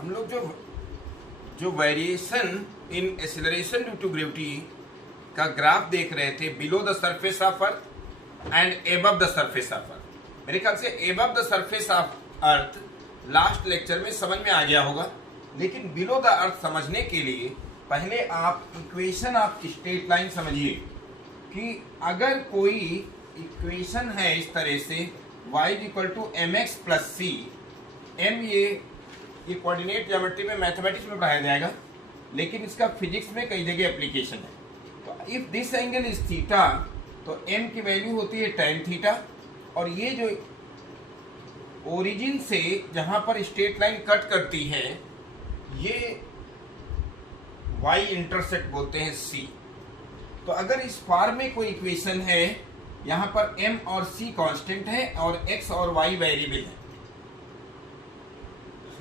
हम लोग जो जो variation in acceleration due to gravity का ग्राफ देख रहे थे, below the surface of earth and above the surface of earth. मेरे ख्याल से above the surface of earth last lecture में समझ में आ गया होगा, लेकिन बिलो द अर्थ समझने के लिए पहले आप इक्वेशन ऑफ स्ट्रेट लाइन समझिए कि अगर कोई इक्वेशन है इस तरह से y equal to M x plus C, M ये कोऑर्डिनेट ज्योमेट्री में मैथमेटिक्स में पढ़ाया जाएगा, लेकिन इसका फिजिक्स में कई जगह एप्लीकेशन है। तो if this angle is theta तो m की वैल्यू होती है tan थीटा, और ये जो ओरिजिन से जहां पर स्ट्रेट लाइन कट करती है ये y इंटरसेक्ट बोलते हैं c। तो अगर इस फॉर्म में कोई इक्वेशन है, यहाँ पर m और c कांस्टेंट है और x और y वेरिएबल है।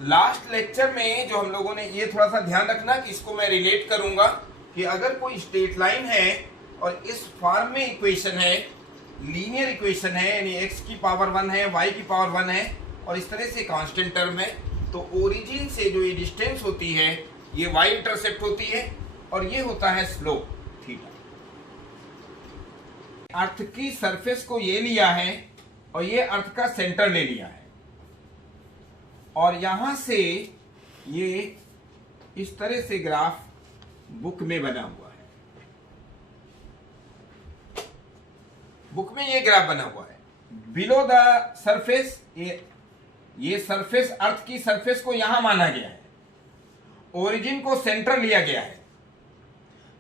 लास्ट लेक्चर में जो हम लोगों ने, ये थोड़ा सा ध्यान रखना कि इसको मैं रिलेट करूंगा कि अगर कोई स्ट्रेट लाइन है और इस फॉर्म में इक्वेशन है, लीनियर इक्वेशन है, यानी x की पावर 1 है, y की पावर 1 है और इस तरह से कांस्टेंट टर्म है, तो ओरिजिन से जो ये डिस्टेंस होती है ये y इंटरसेप्ट होती है और ये होता है स्लोप थीटा। अर्थ की सरफेस को ये लिया है और ये अर्थ का सेंटर ले लिया है, और यहां से ये इस तरह से ग्राफ बुक में बना हुआ है। बुक में ये ग्राफ बना हुआ है। बिलो द सरफेस, ये सरफेस, अर्थ की सरफेस को यहां माना गया है, ओरिजिन को सेंटर लिया गया है।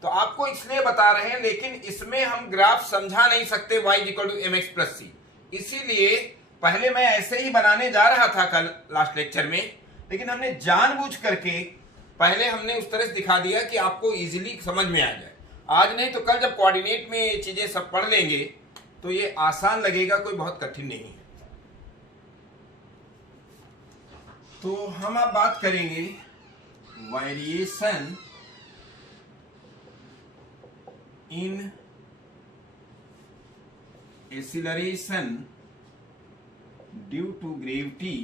तो आपको इसलिए बता रहे हैं, लेकिन इसमें हम ग्राफ समझा नहीं सकते y equal to M x plus c, इसीलिए पहले मैं ऐसे ही बनाने जा रहा था कल लास्ट लेक्चर में, लेकिन हमने जानबूझ करके पहले हमने उस तरह से दिखा दिया कि आपको इजीली समझ में आ जाए। आज नहीं तो कल जब कोऑर्डिनेट में ये चीजें सब पढ़ लेंगे तो ये आसान लगेगा, कोई बहुत कठिन नहीं है। तो हम अब बात करेंगे variation in acceleration due to gravity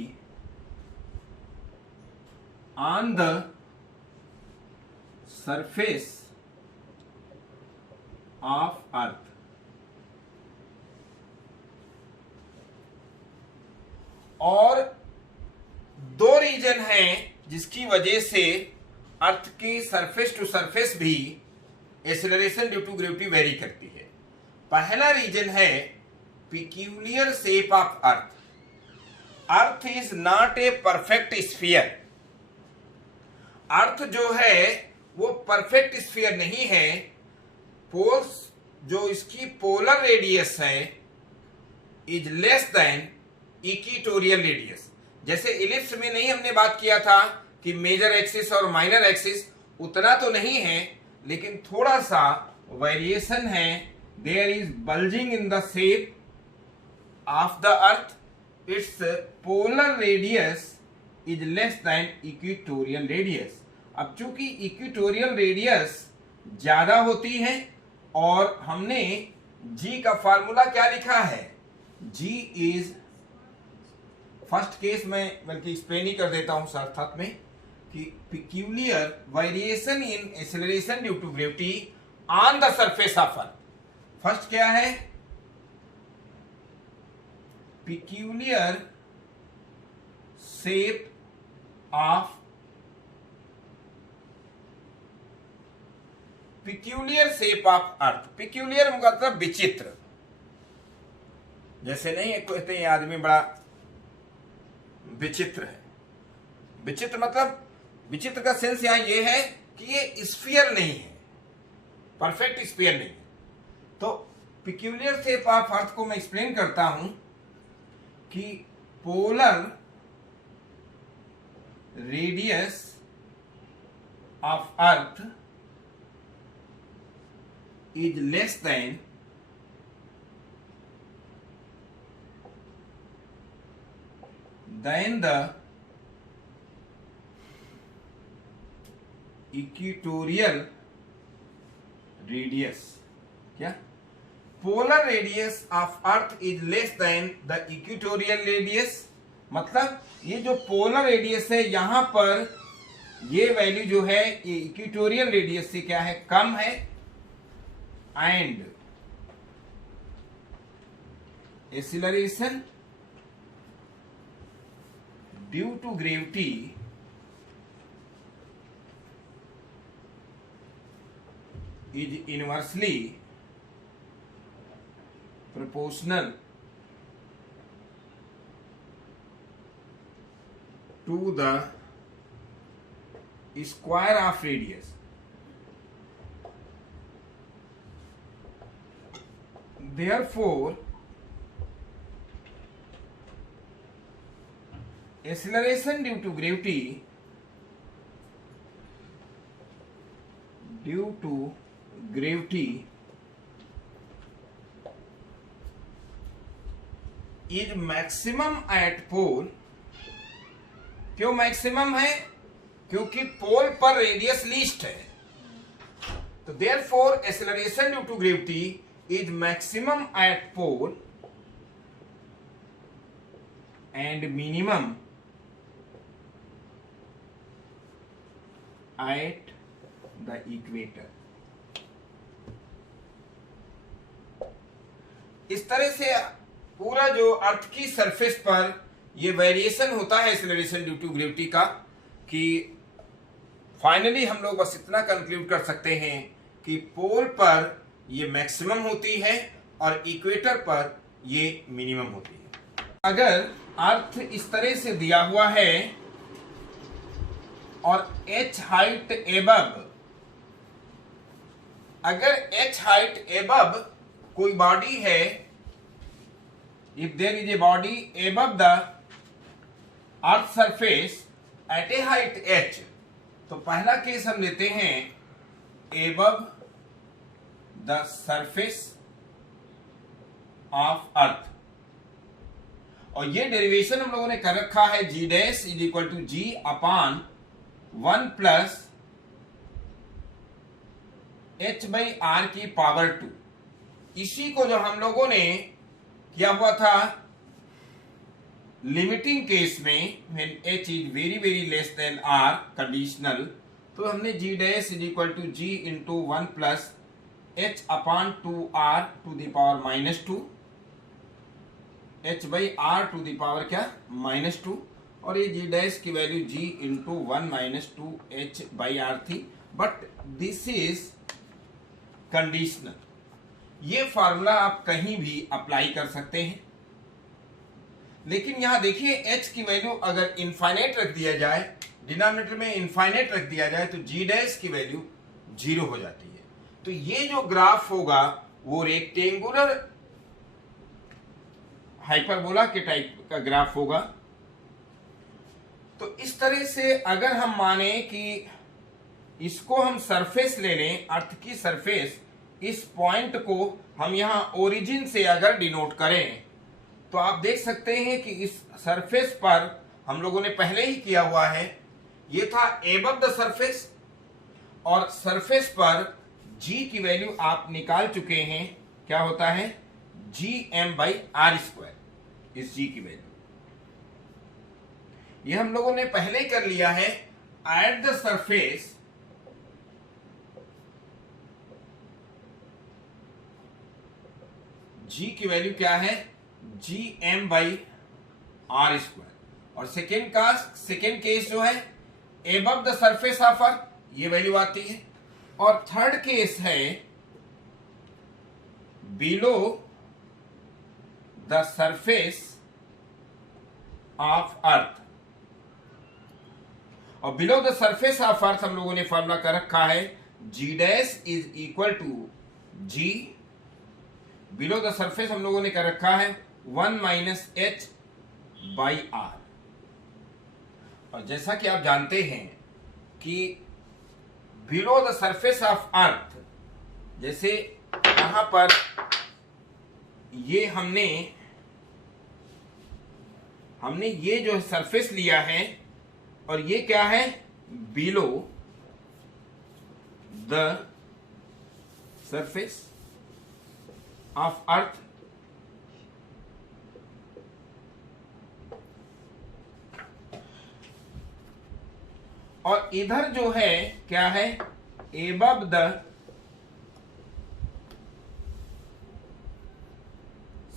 on the surface of earth. और दो रीजन हैं जिसकी वजह से अर्थ की सरफेस टू सरफेस भी acceleration due to gravity vary करती है। पहला रीजन है peculiar shape of earth. Earth is not a perfect sphere. Earth जो है वो परफेक्ट स्फीयर नहीं है। पोल्स, जो इसकी पोलर रेडियस है, is less than equatorial radius. जैसे इलिप्स में नहीं हमने बात किया था कि मेजर एक्सिस और माइनर एक्सिस, उतना तो नहीं है, लेकिन थोड़ा सा वेरिएशन है। There is bulging in the shape of the earth, its polar radius is less than equatorial radius. अब चूंकि इक्वेटोरियल रेडियस ज्यादा होती है, और हमने जी का फार्मूला क्या लिखा है, जी इज, फर्स्ट केस में बल्कि एक्सप्लेन ही कर देता हूं साथ में कि peculiar variation in acceleration due to gravity on the surface of earth। First क्या है, peculiar shape of, peculiar shape of earth। peculiar मतलब विचित्र। जैसे नहीं कहते हैं आदमी बड़ा विचित्र है। विचित्र मतलब, विचित्र का सेंस यहां ये है कि ये स्फीयर नहीं है, परफेक्ट स्फीयर नहीं है। तो पिक्यूलियर शेप ऑफ अर्थ को मैं एक्सप्लेन करता हूं कि polar radius of earth is less than the equatorial radius. क्या, polar radius of earth is less than the equatorial radius. मतलब ये जो पोलर रेडियस है, यहां पर ये वैल्यू जो है ये इक्वेटोरियल रेडियस से क्या है, कम है, and acceleration due to gravity is inversely proportional to the square of radius. Therefore, acceleration due to gravity is maximum at pole. क्यों मैक्सिमम है? क्योंकि पोल पर रेडियस लीस्ट है। तो therefore acceleration due to gravity is maximum at pole and minimum at the equator. इस तरह से पूरा जो अर्थ की सरफेस पर ये वेरिएशन होता है एक्सेलरेशन ड्यू टू ग्रेविटी का, कि फाइनली हम लोग बस इतना कंक्लूड कर सकते हैं कि पोल पर ये मैक्सिमम होती है और इक्वेटर पर ये मिनिमम होती है। अगर अर्थ इस तरह से दिया हुआ है और h हाइट एबव, अगर h हाइट एबव कोई बॉडी है, if there is a body above the earth surface at a height h, तो पहला केस हम लेते हैं above the surface of earth, और ये डेरिवेशन हम लोगों ने कर रखा है g dash is equal to g upon 1 plus h by R की पावर 2। इसी को जो हम लोगों ने क्या हुआ था लिमिटिंग केस में, when h is very very less than r conditional, तो हमने g dash is equal to g into 1 plus h upon 2r to the power minus 2, h by r to the power क्या minus 2, और ये g dash की value g into 1 minus 2 h by r थी। But this is conditional. ये formula आप कहीं भी apply कर सकते हैं, लेकिन यहां देखिए h की वैल्यू अगर इनफाइनाइट रख दिया जाए, डिनोमिनेटर में इनफाइनाइट रख दिया जाए, तो g डैश की वैल्यू 0 हो जाती है। तो ये जो ग्राफ होगा वो रेक्टेंगुलर हाइपरबोला के टाइप का ग्राफ होगा। तो इस तरह से अगर हम माने कि इसको हम सरफेस ले लें, अर्थ की सरफेस, इस पॉइंट को हम यहां ओरिजिन से अगर डिनोट करें, तो आप देख सकते हैं कि इस सरफेस पर हम लोगों ने पहले ही किया हुआ है, ये था एबव द सरफेस, और सरफेस पर g की वैल्यू आप निकाल चुके हैं, क्या होता है gm बाई आर स्क्वायर, इस g की वैल्यू ये हम लोगों ने पहले कर लिया है। एट द सरफेस g की वैल्यू क्या है gm बाई आर स्क्वायर, और सेकेंड केस जो है एबव द सरफेस ऑफ अर्थ, ये वैल्यू आती है, और थर्ड केस है below the surface of earth. और below the surface of earth हम लोगों ने फॉर्मूला कर रखा है g dash is equal to g, below the surface हम लोगों ने कर रखा है 1 माइनस h बाई आर। और जैसा कि आप जानते हैं कि बिलो द सरफेस ऑफ अर्थ, जैसे यहां पर ये हमने ये जो सरफेस लिया है, और ये क्या है below the surface of earth, और इधर जो है क्या है, above the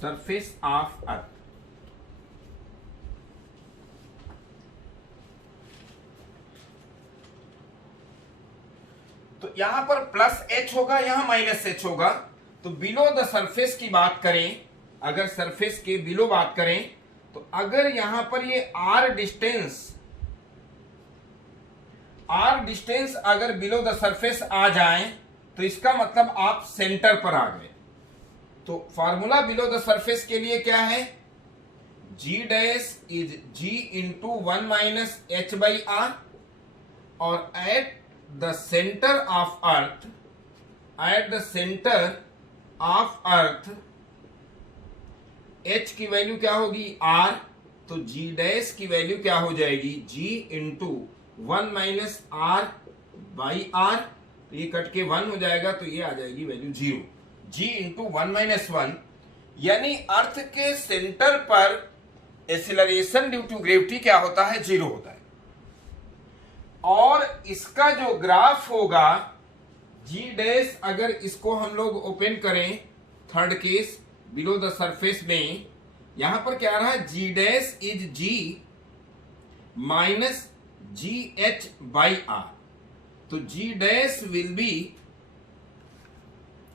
surface of earth. तो यहां पर प्लस एच होगा, यहां माइनस एच होगा। तो बिलो द सरफेस की बात करें, अगर सरफेस के बिलो बात करें, तो अगर यहां पर ये आर डिस्टेंस अगर बिलो द सरफेस आ जाए तो इसका मतलब आप सेंटर पर आ गए। तो फॉर्मूला बिलो द सरफेस के लिए क्या है, g dash is g into 1 minus h by are, और at the centre of earth, h की वैल्यू क्या होगी, आर। तो जी डैश की वैल्यू क्या हो जाएगी, g into 1 minus r by r. तो ये कट के 1 हो जाएगा, तो ये आ जाएगी वैल्यू 0, जी इंटू 1 माइनस 1। यानी अर्थ के सेंटर पर एक्सीलरेशन ड्यू टू ग्रेविटी क्या होता है, 0 होता है। और इसका जो ग्राफ होगा जी डैश, अगर इसको हम लोग ओपन करें third case below the surface में, यहां पर क्या आ रहा है, g dash is g minus g h by r. तो जी डैश विल बी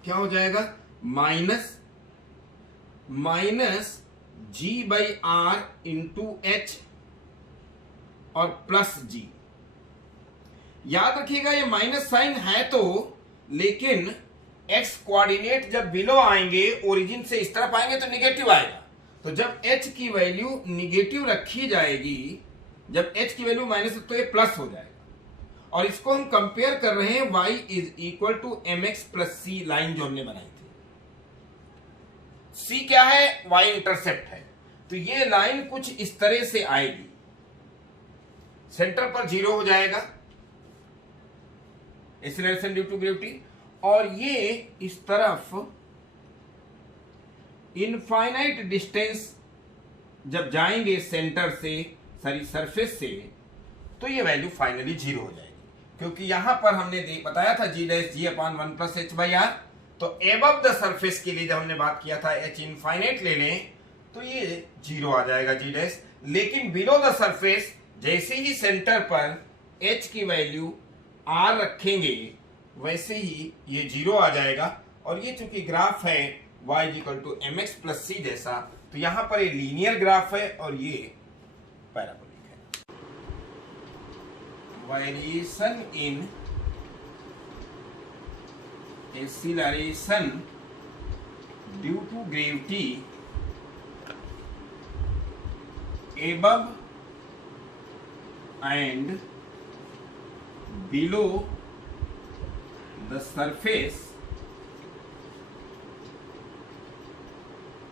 क्या हो जाएगा, minus g by r into h और प्लस जी। याद रखिएगा ये माइनस साइन है तो, लेकिन एक्स कोऑर्डिनेट जब बिलो आएंगे, ओरिजिन से इस तरफ आएंगे तो निगेटिव आएगा। तो जब एच की वैल्यू निगेटिव रखी जाएगी, जब एच की वैल्यू माइनस, तो ये प्लस हो जाएगा। और इसको हम कंपेयर कर रहे हैं y is equal to M x plus C, line जो हमने बनाई थी। c क्या है, y इंटरसेप्ट है। तो ये लाइन कुछ इस तरह से आएगी, सेंटर पर 0 हो जाएगा एक्सीलरेशन ड्यू टू ग्रेविटी, और ये इस तरफ इनफाइनाइट डिस्टेंस जब जाएंगे सेंटर से, सॉरी सरफेस से, तो ये वैल्यू फाइनली 0 हो जाएगी। क्योंकि यहां पर हमने बताया था g dash g upon 1 plus h by r. तो एबव द सरफेस के लिए जब हमने बात किया था एच इनफाइनाइट ले लें तो ये 0 आ जाएगा जी डैश। लेकिन बिलो द सरफेस जैसे ही सेंटर पर एच की वैल्यू आर रखेंगे, वैसे ही ये 0 आ जाएगा। और ये चूंकि ग्राफ है y equal to M x plus c जैसा, तो यहां पर ये लीनियर ग्राफ है और ये पैराबोलिक है। Variation in acceleration due to gravity above and below the surface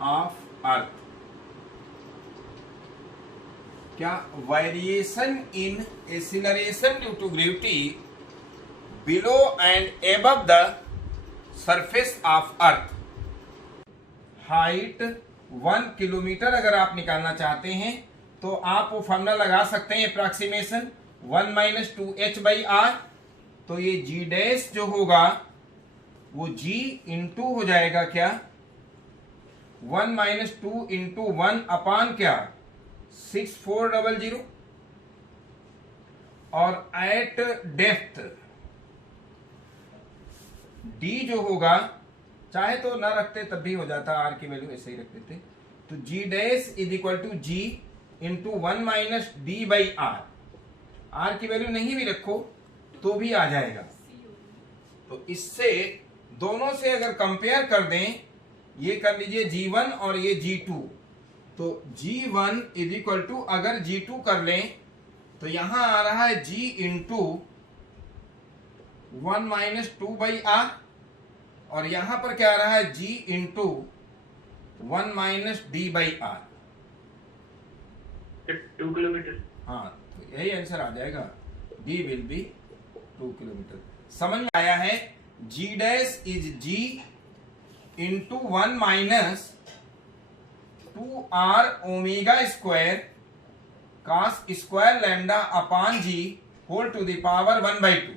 of earth। क्या variation in acceleration due to gravity below and above the surface of earth. Height 1 kilometre अगर आप निकालना चाहते हैं तो आप वो फॉर्मूला लगा सकते हैं, approximation 1 minus 2h by r. तो ये जी डैश जो होगा वो जी इंटू हो जाएगा क्या, 1 माइनस 2 इंटू 1 अपान क्या 6400। और एट डेप्थ डी जो होगा, चाहे तो ना रखते तब भी हो जाता, आर की वैल्यू ऐसे ही रख देते। तो g dash is equal to g into 1 minus D by r. R की वैल्यू नहीं भी रखो तो भी आ जाएगा। तो इससे दोनों से अगर कंपेयर कर दें, ये कर लीजिए G1 और ये G2। तो G1 इज इक्वल टू, अगर G2 कर लें तो यहां आ रहा है G into 1 minus 2 by are, और यहां पर क्या आ रहा है G into 1 minus D by R. 2 kilometre. हाँ, तो यही आंसर आ जाएगा, डी विल बी 2 किलोमीटर। समझ में आया है, g dash is g into 1 minus 2r omega square cos square lambda upon g whole to the power 1/2।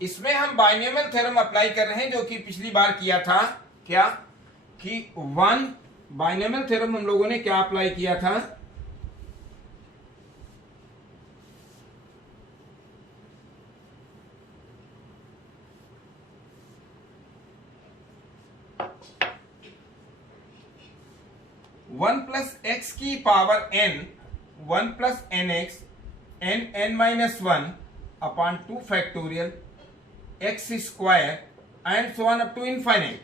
इसमें हम बाइनोमियल थ्योरम अप्लाई कर रहे हैं, जो कि पिछली बार किया था। क्या कि बाइनोमियल थ्योरम हम लोगों ने क्या अप्लाई किया था? वन प्लस एक्स की power n, 1 plus N X n -1 upon 2 factorial X square and so on up to infinite.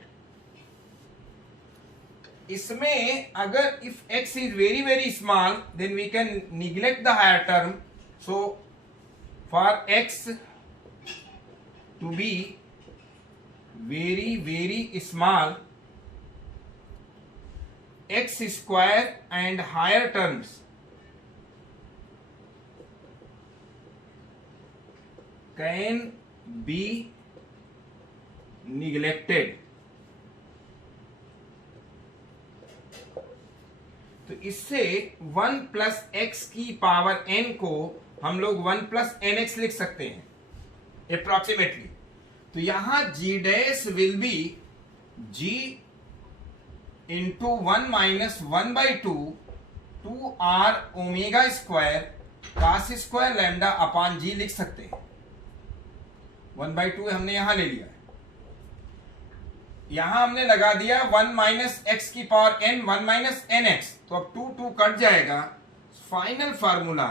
इसमें अगर if x is very very small then we can neglect the higher term. So for x to be very very small, x square and higher terms can be neglected। तो इससे 1 plus X की power n को हम लोग 1 plus N x लिख सकते हैं approximately. तो यहां g dash will be g into 1 minus 1/2 2r omega square cos square lambda upon g लिख सकते हैं। 1/2 हमने यहां ले लिया है, यहां हमने लगा दिया 1 माइनस एक्स की power n, 1 minus n x, तो अब 2 कट जाएगा। Final formula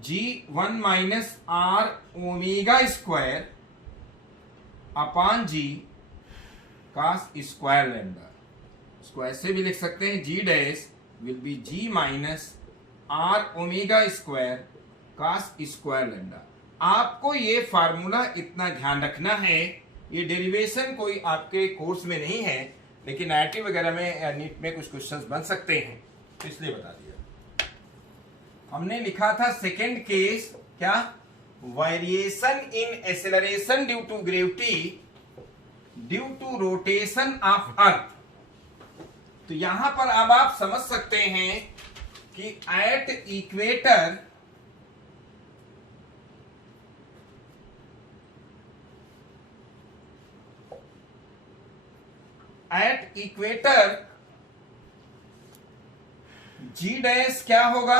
g 1 minus r omega square upon g cos square lambda. इसको ऐसे भी लिख सकते हैं, g dash will be g minus r omega square cos square lambda. आपको ये फार्मूला इतना ध्यान रखना है, ये डेरिवेशन कोई आपके कोर्स में नहीं है, लेकिन आईआईटी वगैरह में या नीट में कुछ क्वेश्चंस बन सकते हैं, तो इसलिए बता दिया। हमने लिखा था सेकेंड केस, क्या? Variation in acceleration due to gravity due to rotation of earth. तो यहां पर अब आप समझ सकते हैं कि एट इक्वेटर जी डैश क्या होगा?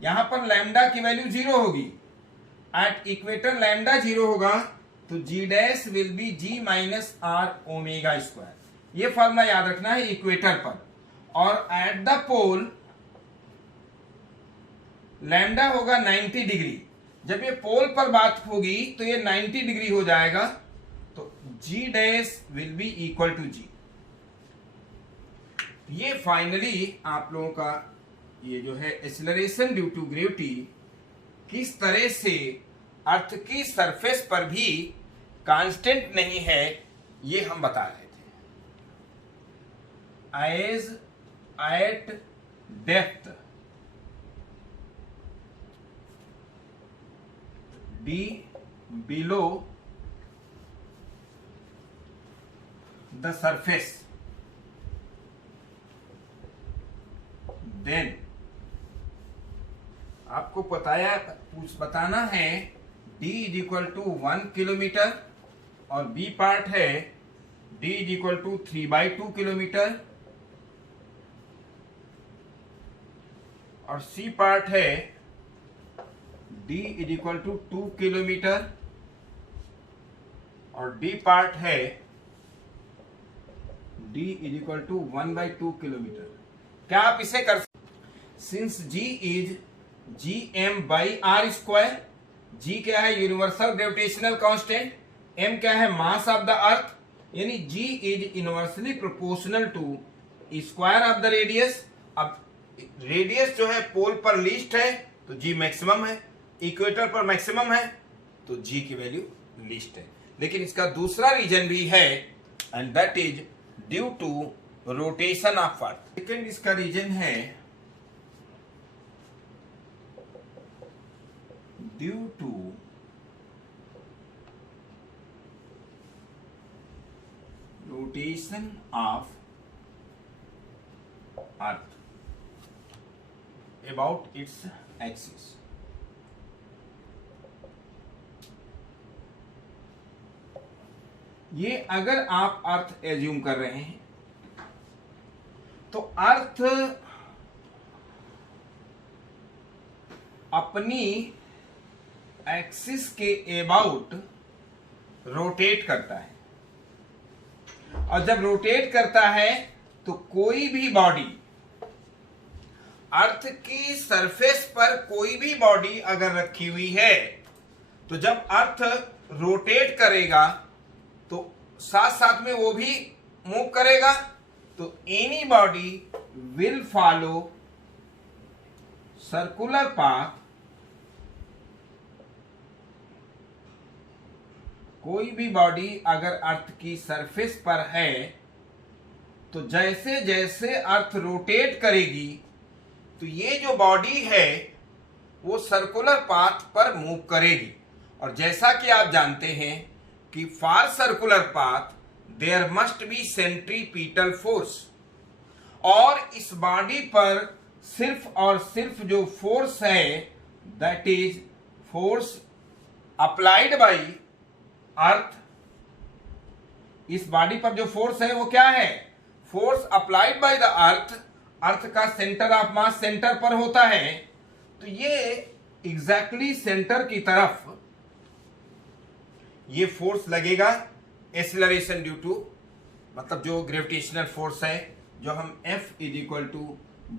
यहां पर लैम्डा की वैल्यू 0 होगी। एट इक्वेटर लैम्डा 0 होगा, तो g dash will be g minus r omega square. ये फॉर्मूला याद रखना है इक्वेटर पर। और एट द पोल लैम्डा होगा 90 डिग्री। जब ये पोल पर बात होगी तो ये 90 डिग्री हो जाएगा, तो g dash will be equal to g. ये फाइनली आप लोगों का ये जो है एक्सेलरेशन ड्यू टू ग्रेविटी किस तरह से अर्थ की सरफेस पर भी कांस्टेंट नहीं है, ये हम बता रहे थे। As at depth D below the surface then आपको बताना है d is equal to 1 kilometre और बी पार्ट है d is equal to 3/2 kilometre और सी पार्ट है d is equal to 2 kilometre और डी पार्ट है d is equal to 1/2 kilometre. क्या आप इसे कर since g is gm by R square. g क्या है? Universal gravitational constant. m क्या है? Mass of the earth. यानी g is inversely proportional to square of the radius. अब रेडियस जो है पोल पर लीस्ट है तो g मैक्सिमम है, इक्वेटर पर मैक्सिमम है तो g की वैल्यू लीस्ट है। लेकिन इसका दूसरा रीजन भी है and that is due to rotation of earth. Second इसका रीजन है due to rotation of earth about its axis. ये अगर आप अर्थ एज्यूम कर रहे हैं तो अर्थ अपनी एक्सिस के अबाउट रोटेट करता है, और जब रोटेट करता है तो कोई भी बॉडी, अर्थ की सरफेस पर कोई भी बॉडी अगर रखी हुई है तो जब अर्थ रोटेट करेगा तो साथ साथ में वो भी मूव करेगा, तो any body will follow circular path. कोई भी बॉडी अगर अर्थ की सरफेस पर है तो जैसे जैसे अर्थ रोटेट करेगी तो ये जो बॉडी है वो सर्कुलर पाथ पर मूव करेगी। और जैसा कि आप जानते हैं कि for circular path there must be centripetal force, और इस बॉडी पर सिर्फ और सिर्फ जो फोर्स है that is force applied by earth. इस बॉडी पर जो फोर्स है वो क्या है? Force applied by the earth. Earth का सेंटर ऑफ मास सेंटर पर होता है, तो ये एग्जैक्टली सेंटर की तरफ ये फोर्स लगेगा, एक्सेलरेशन ड्यू टू, मतलब जो ग्रेविटेशनल फोर्स है जो हम F =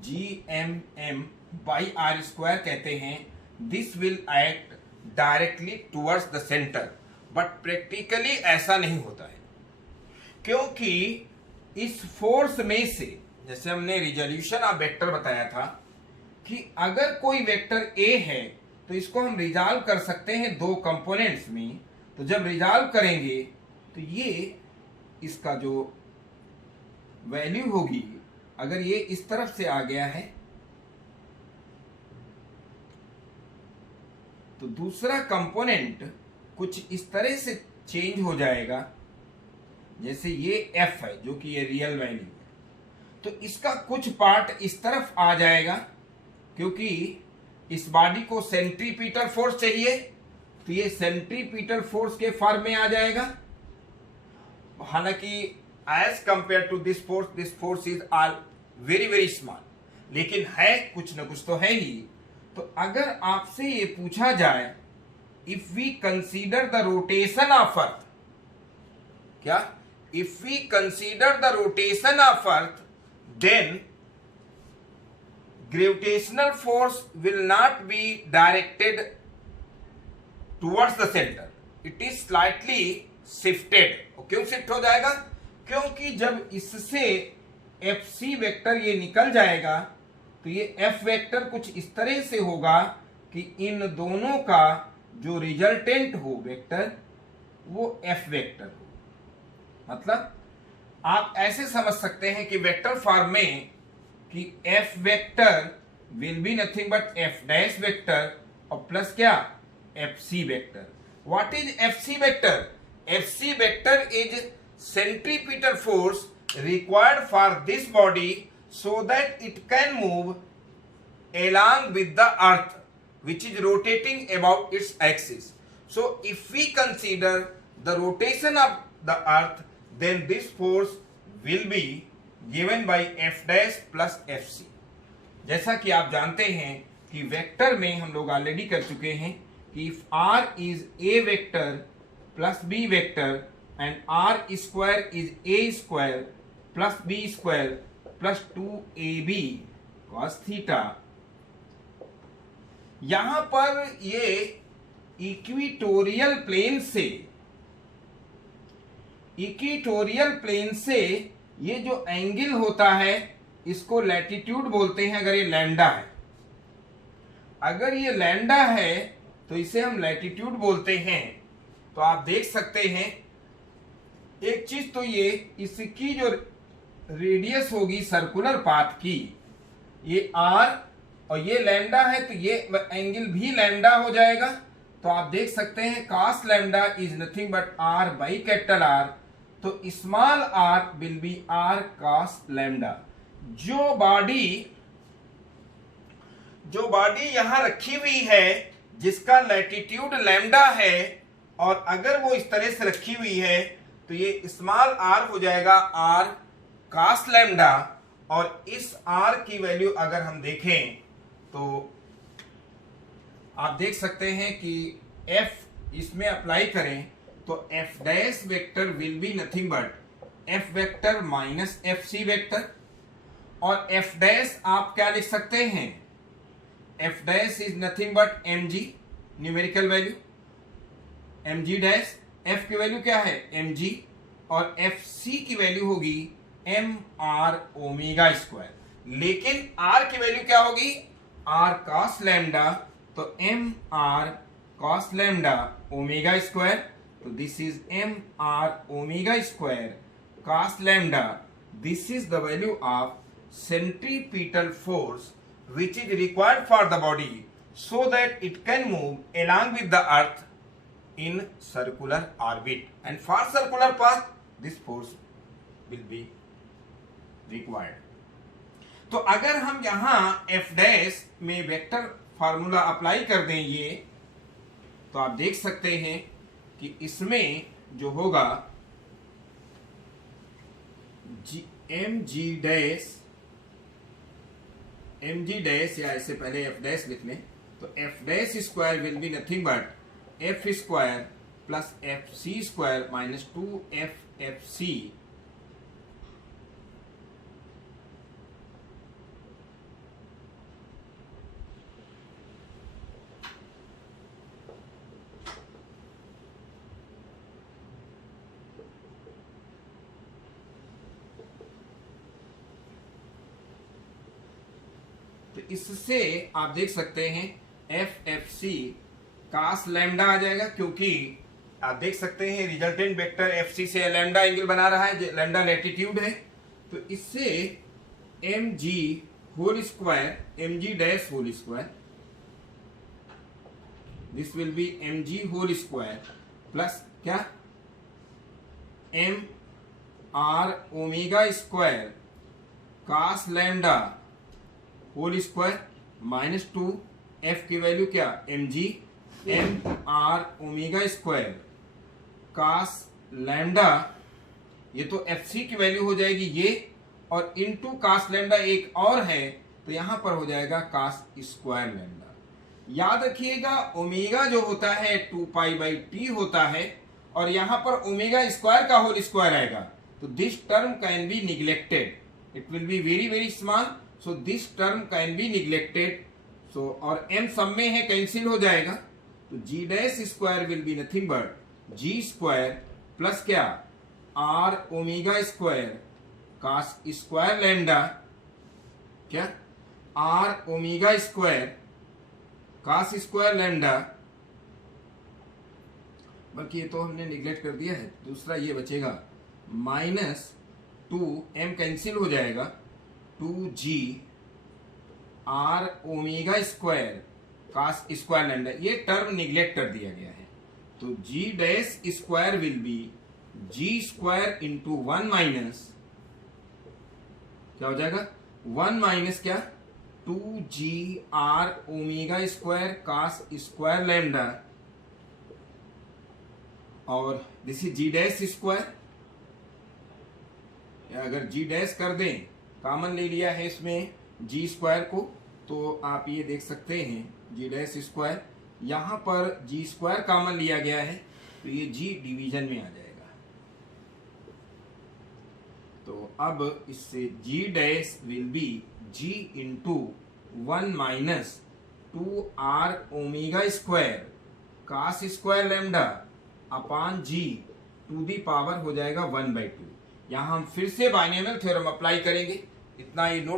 gmm/r² कहते हैं, this will act directly towards the centre. But practically ऐसा नहीं होता है, क्योंकि इस फोर्स में से, जैसे हमने रिजोल्यूशन ऑफ वेक्टर बताया था कि अगर कोई वेक्टर A है तो इसको हम रिजॉल्व कर सकते हैं दो कंपोनेंट्स में। तो जब रिजॉल्व करेंगे तो ये इसका जो वैल्यू होगी, अगर ये इस तरफ से आ गया है तो दूसरा कंपोनेंट कुछ इस तरह से चेंज हो जाएगा, जैसे ये F है जो कि ये रियल वैल्यू है, तो इसका कुछ पार्ट इस तरफ आ जाएगा, क्योंकि इस बॉडी को सेंट्रीपिटल फोर्स चाहिए, तो ये सेंट्रीपिटल फोर्स के फॉर्म में आ जाएगा। हालांकि as compare to this force is all very very small, लेकिन है कुछ न कुछ तो है ही। तो अगर आपसे ये पूछा जाए if we consider the rotation of earth, क्या if we consider the rotation of earth, then gravitational force will not be directed towards the center, it is slightly shifted। क्यों शिफ्ट हो जाएगा? क्योंकि जब इससे FC वेक्टर ये निकल जाएगा तो ये F वेक्टर कुछ इस तरह से होगा कि इन दोनों का जो रिजल्टेंट हो वेक्टर वो F वेक्टर हो। मतलब आप ऐसे समझ सकते हैं कि वेक्टर फॉर्म में कि F vector will be nothing but F dash vector और प्लस क्या FC vector. What is FC vector? FC vector is centripetal force required for this body so that it can move along with the earth which is rotating about its axis. So if we consider the rotation of the earth, then this force will be given by F dash plus FC। जैसा कि आप जानते हैं कि vector में हम लोग already कर चुके हैं कि if R is A vector plus B vector and R square is A square plus B square plus 2AB cos theta, यहां पर ये इक्विटोरियल प्लेन से ये जो एंगल होता है इसको लैटिट्यूड बोलते हैं। अगर ये लैम्डा है, अगर ये लैम्डा है तो इसे हम लैटिट्यूड बोलते हैं। तो आप देख सकते हैं एक चीज तो ये इसकी जो रेडियस होगी सर्कुलर पाथ की, ये r और ये लैम्डा है तो ये एंगल भी लैम्डा हो जाएगा। तो आप देख सकते हैं cos lambda is nothing but r by capital R, तो small r will be r cos lambda. जो बॉडी यहां रखी हुई है जिसका लैटिट्यूड लैम्डा है, और अगर वो इस तरह से रखी हुई है तो ये स्मॉल r हो जाएगा r cos लैम्डा, और इस r की वैल्यू अगर हम देखें तो आप देख सकते हैं कि f इसमें अप्लाई करें तो f dash vector will be nothing but f vector minus fc vector, और f डैश आप क्या लिख सकते हैं, f dash is nothing but mg numerical value, mg dash, f की वैल्यू क्या है mg, और fc की वैल्यू होगी mr ओमेगा स्क्वायर, लेकिन r की वैल्यू क्या होगी r cos लैम्डा, तो mr cos lambda omega square, तो this is mr omega square cos lambda, this is the value of centripetal force which is required for the body so that it can move along with the earth in circular orbit, and for circular path this force will be required. तो अगर हम यहां f dash में vector formula apply कर दें ये, तो आप देख सकते हैं कि इसमें जो होगा mg डैश या इससे पहले f डैश लिख लें, तो f dash square will be nothing but f square plus fc square minus 2fc तो इससे आप देख सकते हैं FFC cos लैम्डा आ जाएगा, क्योंकि आप देख सकते हैं रिजल्टेंट वेक्टर FC से लैम्डा एंगल बना रहा है, लैम्डा लैटिट्यूड है, तो इससे mg whole square, mg dash whole square, this will be mg whole square plus क्या mr omega square cos lambda whole square minus 2 f की वैल्यू क्या mg mr omega square cos lambda, ये तो fc की value हो जाएगी ये, और इनटू cos लैम्डा एक और है तो यहां पर हो जाएगा cos स्क्वायर लैम्डा। याद रखिएगा ओमेगा जो होता है 2 पाई बाई t होता है, और यहां पर ओमेगा स्क्वायर का होल स्क्वायर आएगा, तो this term can be neglected, it will be very very small, so this term can be neglected, so और m सब में है कैंसिल हो जाएगा, तो g dash square will be nothing but g square plus क्या r omega square cos square lambda, क्या r omega square cos square lambda, बल्कि ये तो हमने निग्लेक्ट कर दिया है, दूसरा ये बचेगा माइनस 2m कैंसिल हो जाएगा, 2g r omega square cos square lambda, ये टर्म निग्लेक्ट कर दिया गया है, तो g dash square will be g square into 1 minus क्या हो जाएगा 1 माइनस क्या 2g r omega square cos square lambda, और this is g dash square, अगर g डैश कर दें, कॉमन ले लिया है इसमें g स्क्वायर को, तो आप ये देख सकते हैं g डैश स्क्वायर, यहां पर g स्क्वायर कॉमन लिया गया है, तो ये g डिवीजन में आ जाएगा, तो अब इससे g dash will be g into 1 minus 2r omega square cos square lambda upon g to the power हो जाएगा 1/2। यहां हम फिर से बाइनोमियल थ्योरम अप्लाई करेंगे, इतना ही नोट